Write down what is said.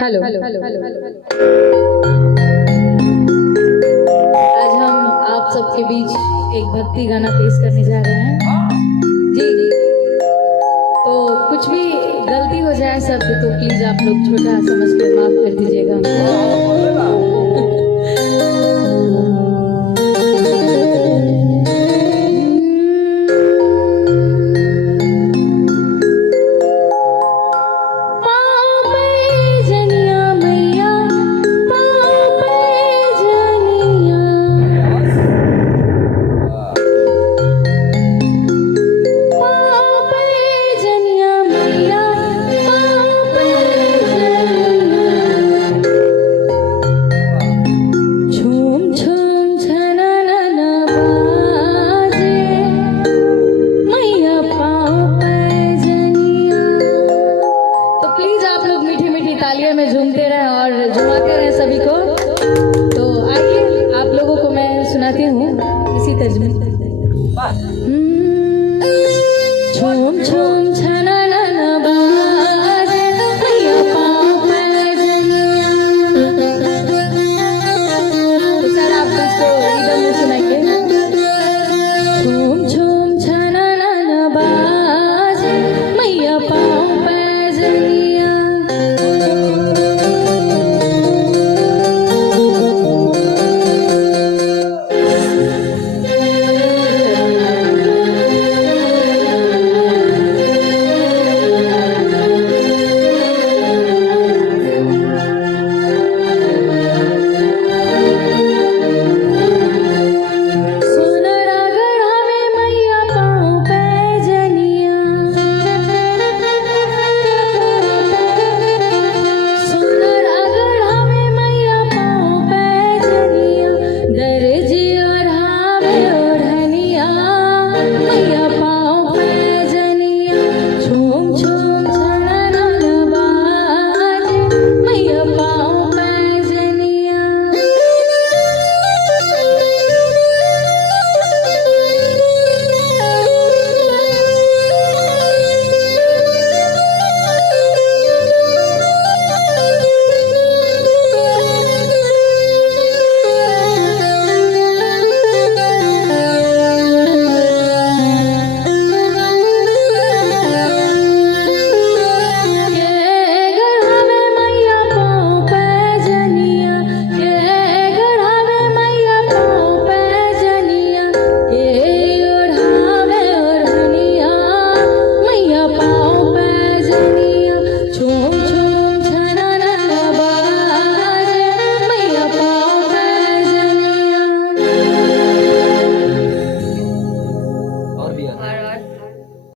हेलो। आज हम आप सबके बीच एक भक्ति गाना पेश करने जा रहे हैं जी। तो कुछ भी गलती हो जाए सब तो प्लीज आप लोग छोटा समझ कर माफ कर दीजिएगा हमको। तालियों में झूमते रहे और झुमाते रहे सभी को। तो आइए आप लोगों को मैं सुनाती हूँ इसी तर्ज में। झूम झूम छना